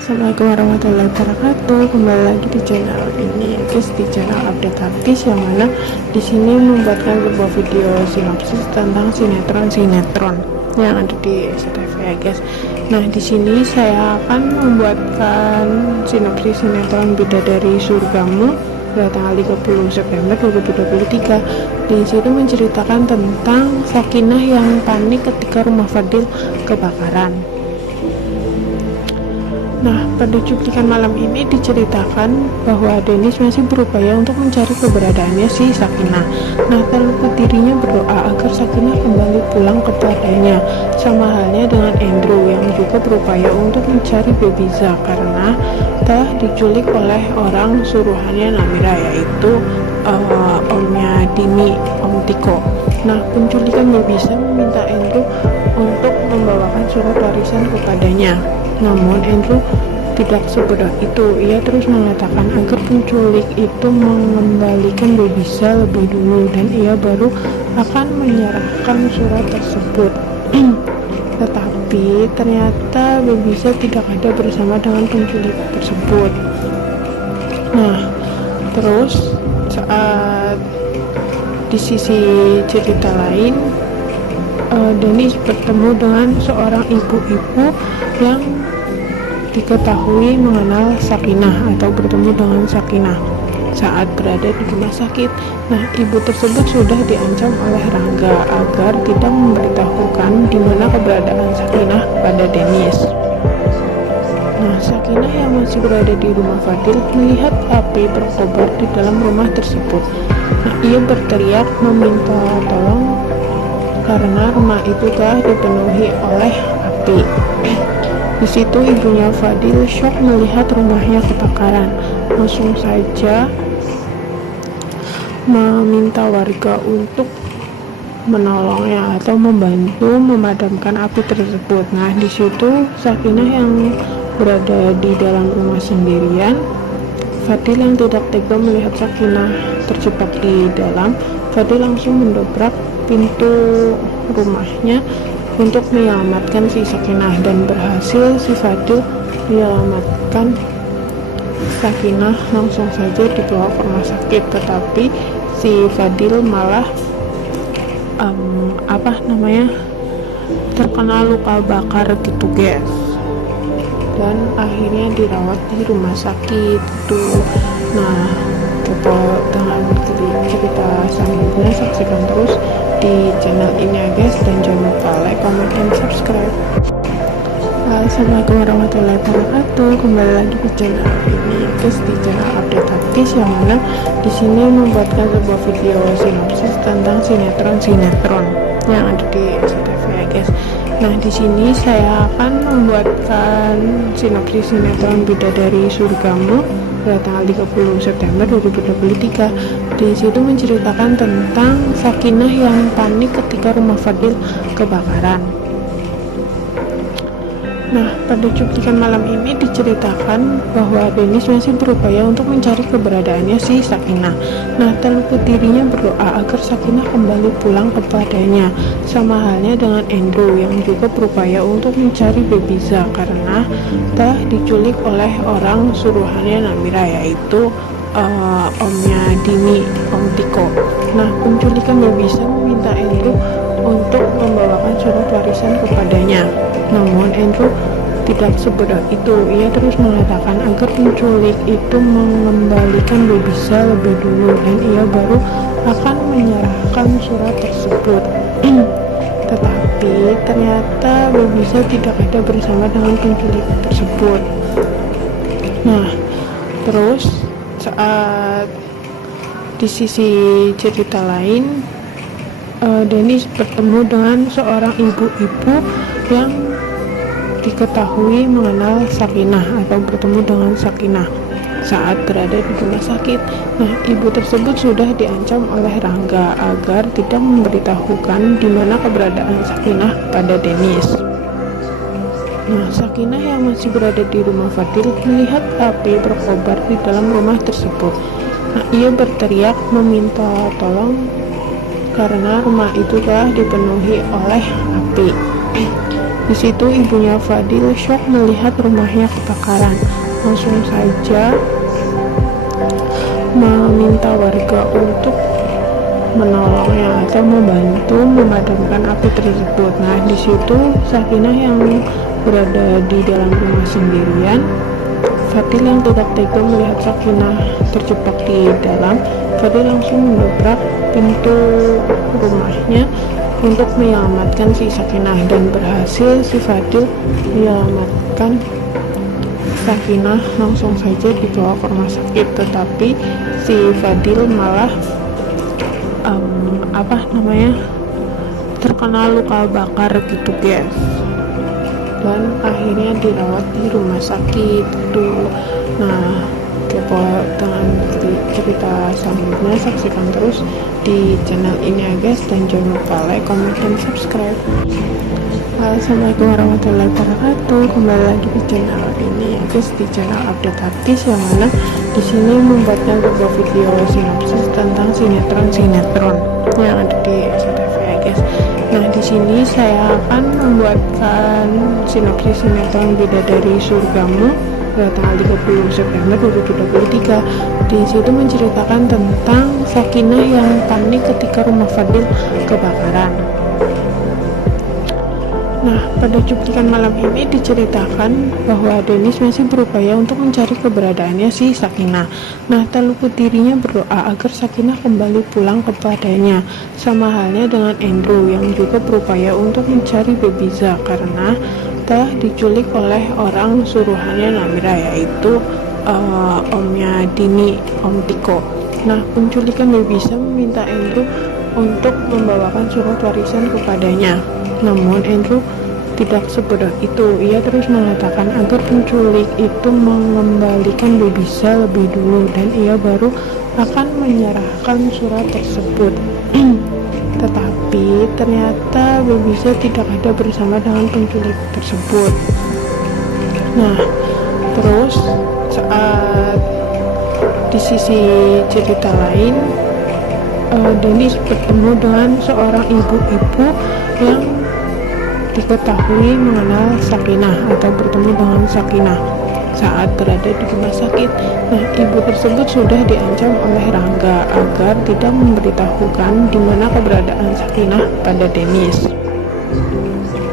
Assalamualaikum warahmatullahi wabarakatuh. Kembali lagi di channel ini, guys, di channel update artis, yang mana di sini membuatkan sebuah video sinopsis tentang sinetron yang ada di SCTV ya, guys. Nah, di sini saya akan membuatkan sinopsis sinetron Bidadari Surgamu pada tanggal 30 September 2023. Di situ menceritakan tentang Sakinah yang panik ketika rumah Fadil kebakaran. Nah, pada cuplikan malam ini diceritakan bahwa Dennis masih berupaya untuk mencari keberadaannya si Sakinah. Nah, terlebih dirinya berdoa agar Sakinah kembali pulang kepadanya. Sama halnya dengan Andrew yang juga berupaya untuk mencari Babyza karena telah diculik oleh orang suruhannya Namira, yaitu omnya Dini, Om Tiko. Nah, penculikan Babyza meminta Andrew untuk membawakan surat warisan kepadanya. Namun Andrew tidak sebodoh itu. Ia terus mengatakan agar penculik itu mengembalikan Babyza lebih dulu dan ia baru akan menyerahkan surat tersebut. Tetapi ternyata Babyza tidak ada bersama dengan penculik tersebut. Nah, terus saat di sisi cerita lain, Dennis bertemu dengan seorang ibu-ibu yang diketahui mengenal Sakinah atau bertemu dengan Sakinah saat berada di rumah sakit. Nah, ibu tersebut sudah diancam oleh Rangga agar tidak memberitahukan di mana keberadaan Sakinah pada Dennis. Nah, Sakinah yang masih berada di rumah Fadil melihat api berkobar di dalam rumah tersebut. Nah, ia berteriak meminta tolong karena rumah itu telah dipenuhi oleh api. Di situ ibunya Fadil shock melihat rumahnya kebakaran. Langsung saja meminta warga untuk menolongnya atau membantu memadamkan api tersebut. Nah, di situ Sakinah yang berada di dalam rumah sendirian. Fadil yang tidak tega melihat Sakinah terjebak di dalam. Fadil langsung mendobrak pintu rumahnya untuk menyelamatkan si Sakinah, dan berhasil si Fadil menyelamatkan Sakinah. Langsung saja dibawa ke rumah sakit, tetapi si Fadil malah terkena luka bakar gitu, guys, dan akhirnya dirawat di rumah sakit itu. Nah, dengan cerita selanjutnya saksikan terus di channel ini ya, guys, dan jangan lupa like, comment, and subscribe. Assalamualaikum warahmatullahi wabarakatuh. Kembali lagi di channel ini, guys, di channel update artis, yang mana di sini membuatkan sebuah video sinopsis tentang sinetron yang ada di SCTV ya, guys. Nah, di sini saya akan membuatkan sinopsis sinetron Bidadari Surgamu pada tanggal 30 September 2023. Di situ menceritakan tentang Sakinah yang panik ketika rumah Fadil kebakaran. Nah, pada cuplikan malam ini diceritakan bahwa Dennis masih berupaya untuk mencari keberadaannya si Sakinah. Nah, terlebih dirinya berdoa agar Sakinah kembali pulang kepadanya. Sama halnya dengan Andrew yang juga berupaya untuk mencari Babyza karena telah diculik oleh orang suruhannya Namira, yaitu omnya Dini, Om Tiko. Nah, penculikan Babyza meminta Andrew untuk membawakan surat warisan kepadanya. Namun Andrew tidak sebodoh itu. Ia terus mengatakan agar penculik itu mengembalikan Babyza lebih dulu dan ia baru akan menyerahkan surat tersebut. Tetapi ternyata Babyza tidak ada bersama dengan penculik tersebut. Nah, terus saat di sisi cerita lain, Dennis bertemu dengan seorang ibu-ibu yang diketahui mengenal Sakinah atau bertemu dengan Sakinah saat berada di rumah sakit. Nah, ibu tersebut sudah diancam oleh Rangga agar tidak memberitahukan di mana keberadaan Sakinah pada Dennis. Nah, Sakinah yang masih berada di rumah Fadil melihat api berkobar di dalam rumah tersebut. Nah, ia berteriak meminta tolong karena rumah itu telah dipenuhi oleh api. Di situ ibunya Fadil shock melihat rumahnya kebakaran. Langsung saja meminta warga untuk menolongnya atau membantu memadamkan api tersebut. Nah, di situ Sakinah yang berada di dalam rumah sendirian. Fadil yang tidak tega melihat Sakinah terjebak di dalam. Fadil langsung mendobrak pintu rumahnya untuk menyelamatkan si Sakinah, dan berhasil si Fadil menyelamatkan Sakinah. Langsung saja dibawa ke rumah sakit, tetapi si Fadil malah terkena luka bakar gitu guys, dan akhirnya dirawat di rumah sakit tuh. Nah, kepo dengan cerita selanjutnya saksikan terus di channel ini ya guys, dan jangan lupa like, comment, dan subscribe. Assalamualaikum warahmatullahi wabarakatuh. Kembali lagi di channel ini ya guys, di channel update artis, yang mana di sini membuatkan sebuah video sinopsis tentang sinetron yang ada di SCTV ya guys. Nah, di sini saya akan membuatkan sinopsis sinetron Bidadari Surgamu pada tanggal 30 September 2023. Di situ menceritakan tentang Sakinah yang panik ketika rumah Fadil kebakaran. Nah, pada cuplikan malam ini diceritakan bahwa Dennis masih berupaya untuk mencari keberadaannya si Sakinah. Nah, tak luput dirinya berdoa agar Sakinah kembali pulang kepadanya. Sama halnya dengan Andrew yang juga berupaya untuk mencari Babyza karena telah diculik oleh orang suruhannya Namira, yaitu omnya Dini, Om Tiko. Nah, penculikan Babyza meminta Andrew untuk membawakan surat warisan kepadanya. Namun Andrew tidak sebodoh itu. Ia terus mengatakan agar penculik itu mengembalikan Babyza lebih dulu, dan ia baru akan menyerahkan surat tersebut. Tetapi ternyata Babyza tidak ada bersama dengan penculik tersebut. Nah, terus saat di sisi cerita lain, Dennis bertemu dengan seorang ibu-ibu yang diketahui mengenal Sakinah atau bertemu dengan Sakinah saat berada di rumah sakit. Nah, ibu tersebut sudah diancam oleh Rangga agar tidak memberitahukan di mana keberadaan Sakinah pada Dennis.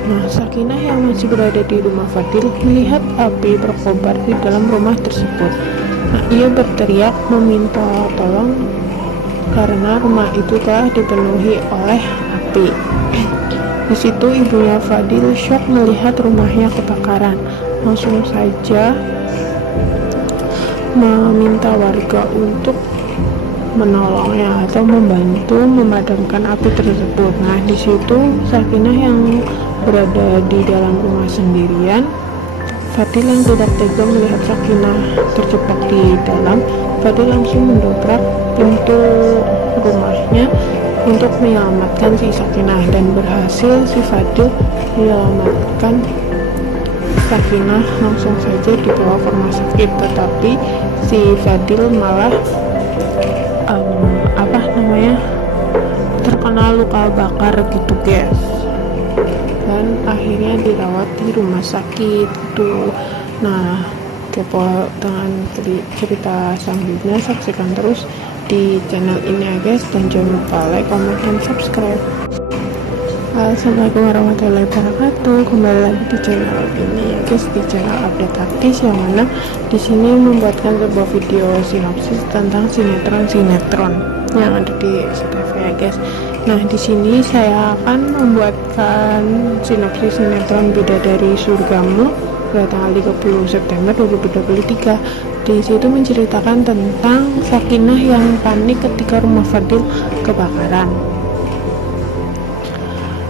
Nah, Sakinah yang masih berada di rumah Fadil melihat api berkobar di dalam rumah tersebut. Nah, ia berteriak meminta tolong karena rumah itu telah dipenuhi oleh api. Di situ ibunya Fadil shock melihat rumahnya kebakaran. Langsung saja meminta warga untuk menolongnya atau membantu memadamkan api tersebut. Nah, di situ Sakinah yang berada di dalam rumah sendirian. Fadil yang tidak tega melihat Sakinah terjebak di dalam. Fadil langsung mendobrak pintu rumahnya untuk menyelamatkan si Sakinah, dan berhasil si Fadil menyelamatkan Sakinah. Langsung saja dibawa ke rumah sakit, tetapi si Fadil malah terkena luka bakar gitu guys, dan akhirnya dirawat di rumah sakit tuh. Nah, kepo dengan cerita selanjutnya saksikan terus di channel ini ya guys, dan jangan lupa like, comment, dan subscribe. Assalamualaikum warahmatullahi wabarakatuh. Kembali lagi di channel ini ya guys, di channel update artis, yang mana di sini membuatkan sebuah video sinopsis tentang sinetron yang ada di SCTV ya guys. Nah, di sini saya akan membuatkan sinopsis sinetron Bidadari Surgamu pada tanggal 30 September 2023. Di situ menceritakan tentang Sakinah yang panik ketika rumah Fadil kebakaran.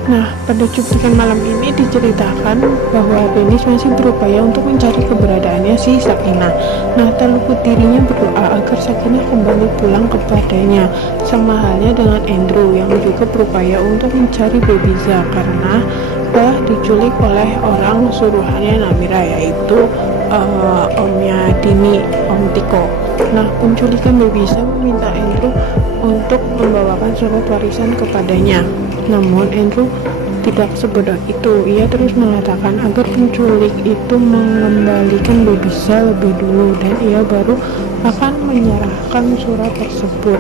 Nah, pada cuplikan malam ini diceritakan bahwa Dennis masih berupaya untuk mencari keberadaannya si Sakinah. Nah, tak luput dirinya berdoa agar Sakinah kembali pulang kepadanya. Sama halnya dengan Andrew yang juga berupaya untuk mencari Babyza karena telah diculik oleh orang suruhannya Namira, yaitu omnya Dini, Om Tiko. Nah, penculikan Babyza meminta Andrew untuk membawakan surat warisan kepadanya. Namun Andrew tidak sebodoh itu. Ia terus mengatakan agar penculik itu mengembalikan Babisa lebih dulu dan ia baru akan menyerahkan surat tersebut.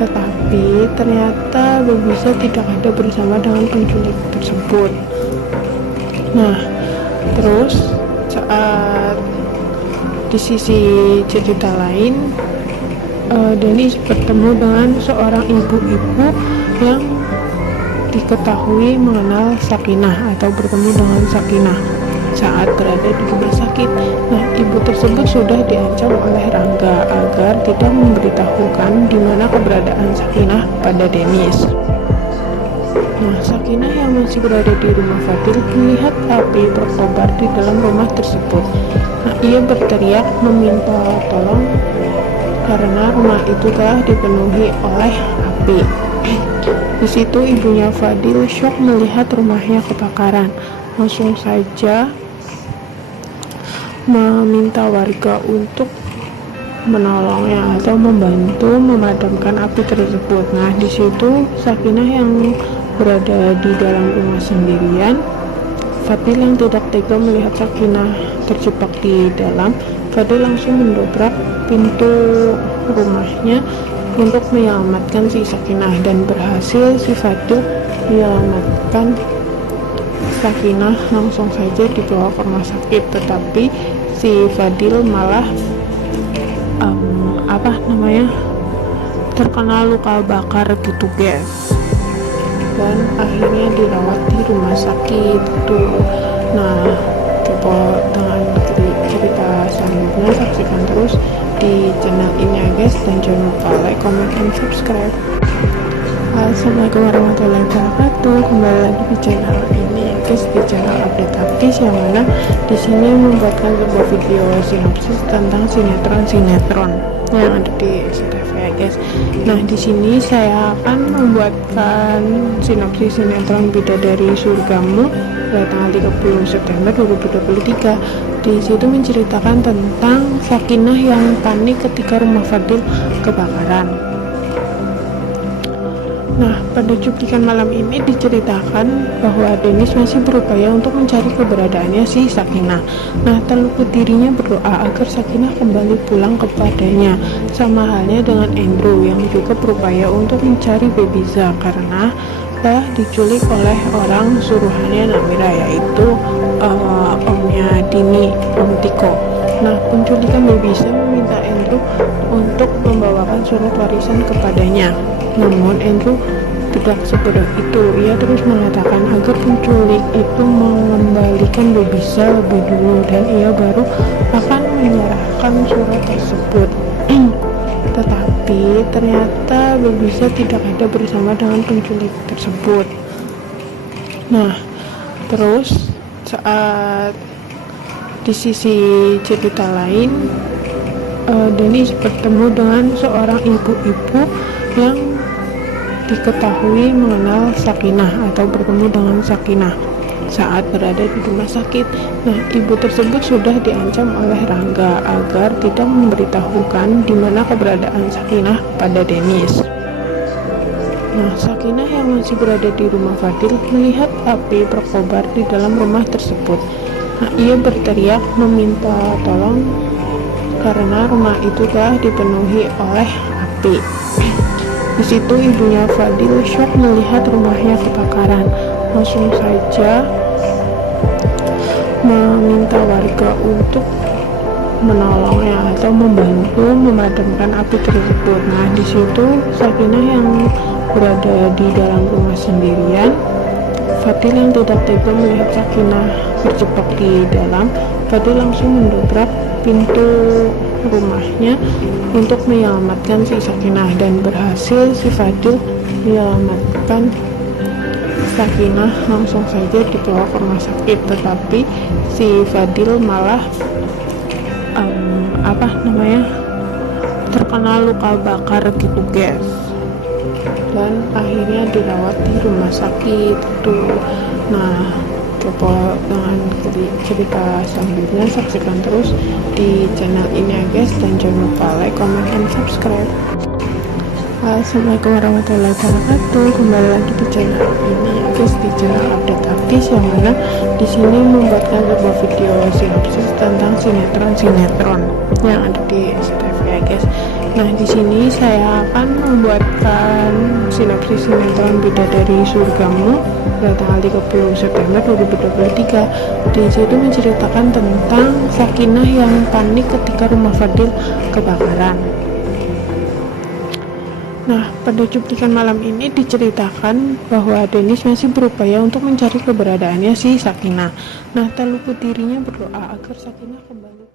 Tetapi ternyata Babisa tidak ada bersama dengan penculik tersebut. Nah, terus saat di sisi cerita lain, Dennis bertemu dengan seorang ibu-ibu yang diketahui mengenal Sakinah atau bertemu dengan Sakinah saat berada di rumah sakit. Nah, ibu tersebut sudah diancam oleh Rangga agar tidak memberitahukan di mana keberadaan Sakinah pada Dennis. Nah, Sakinah yang masih berada di rumah Fadil melihat api berkobar di dalam rumah tersebut. Nah, ia berteriak meminta tolong karena rumah itu telah dipenuhi oleh api. Di situ ibunya Fadil syok melihat rumahnya kebakaran. Langsung saja meminta warga untuk menolongnya atau membantu memadamkan api tersebut. Nah, di situ Sakinah yang berada di dalam rumah sendirian. Fadil yang tidak tega melihat Sakinah terjebak di dalam. Fadil langsung mendobrak pintu rumahnya untuk menyelamatkan si Sakinah dan berhasil si Fadil menyelamatkan Sakinah. Langsung saja dibawa ke rumah sakit, tetapi si Fadil malah terkena luka bakar gitu guys, dan akhirnya dirawat di rumah sakit tuh. Nah, coba dengan cerita selanjutnya saksikan terus di channel ini ya guys, dan jangan lupa like, comment, dan subscribe. Assalamualaikum warahmatullahi wabarakatuh. Kembali lagi di channel ini ya guys, di channel update artis, yang mana di sini membuatkan sebuah video sinopsis tentang sinetron yang ada di SCTV ya guys. Nah, di sini saya akan membuatkan sinopsis sinetron Bidadari Surgamu pada tanggal 30 September 2023. Di situ menceritakan tentang Sakinah yang panik ketika rumah Fadil kebakaran. Nah, pada cuplikan malam ini diceritakan bahwa Dennis masih berupaya untuk mencari keberadaannya si Sakinah. Nah, tak luput dirinya berdoa agar Sakinah kembali pulang kepadanya. Sama halnya dengan Andrew yang juga berupaya untuk mencari Babisa karena telah diculik oleh orang suruhannya Namira, yaitu omnya Dini, Om Tiko. Nah, penculikan Babisa meminta Andrew untuk membawakan surat warisan kepadanya. Namun Andrew tidak sebodoh itu. Ia terus mengatakan agar penculik itu mengembalikan Babisa lebih dulu dan ia baru akan menyerahkan surat tersebut. Tetapi ternyata Babisa tidak ada bersama dengan penculik tersebut. Nah, terus saat di sisi cerita lain, Dennis bertemu dengan seorang ibu-ibu yang diketahui mengenal Sakinah atau bertemu dengan Sakinah saat berada di rumah sakit. Nah, ibu tersebut sudah diancam oleh Rangga agar tidak memberitahukan di mana keberadaan Sakinah pada Dennis. Nah, Sakinah yang masih berada di rumah Fadil melihat api berkobar di dalam rumah tersebut. Nah, ia berteriak meminta tolong karena rumah itu telah dipenuhi oleh api. Di situ ibunya Fadil syok melihat rumahnya kebakaran. Langsung saja meminta warga untuk menolongnya atau membantu memadamkan api tersebut. Nah, di situ Sakinah yang berada di dalam rumah sendirian. Fadil yang tidak tega melihat Sakinah terjebak di dalam. Fadil langsung mendobrak pintu rumahnya untuk menyelamatkan si Sakinah dan berhasil si Fadil menyelamatkan Sakinah. Langsung saja dibawa ke rumah sakit, tetapi si Fadil malah terkena luka bakar gitu guys, dan akhirnya dirawat di rumah sakit tuh. Nah, coba dengan cerita selanjutnya saksikan terus di channel ini ya guys, dan jangan lupa like, comment, and subscribe. Assalamualaikum warahmatullahi wabarakatuh. Kembali lagi di channel ini ya guys, di channel update artis, yang mana di sini membuatkan sebuah video sinopsis tentang sinetron yang ada di SCTV ya guys. Nah, di sini saya akan membuatkan sinopsis sinetron Bidadari Surgamu pada tanggal 30 September 2023. Di situ menceritakan tentang Sakinah yang panik ketika rumah Fadil kebakaran. Nah, pada cuplikan malam ini diceritakan bahwa Dennis masih berupaya untuk mencari keberadaannya si Sakinah. Nah, tak luput dirinya berdoa agar Sakinah kembali.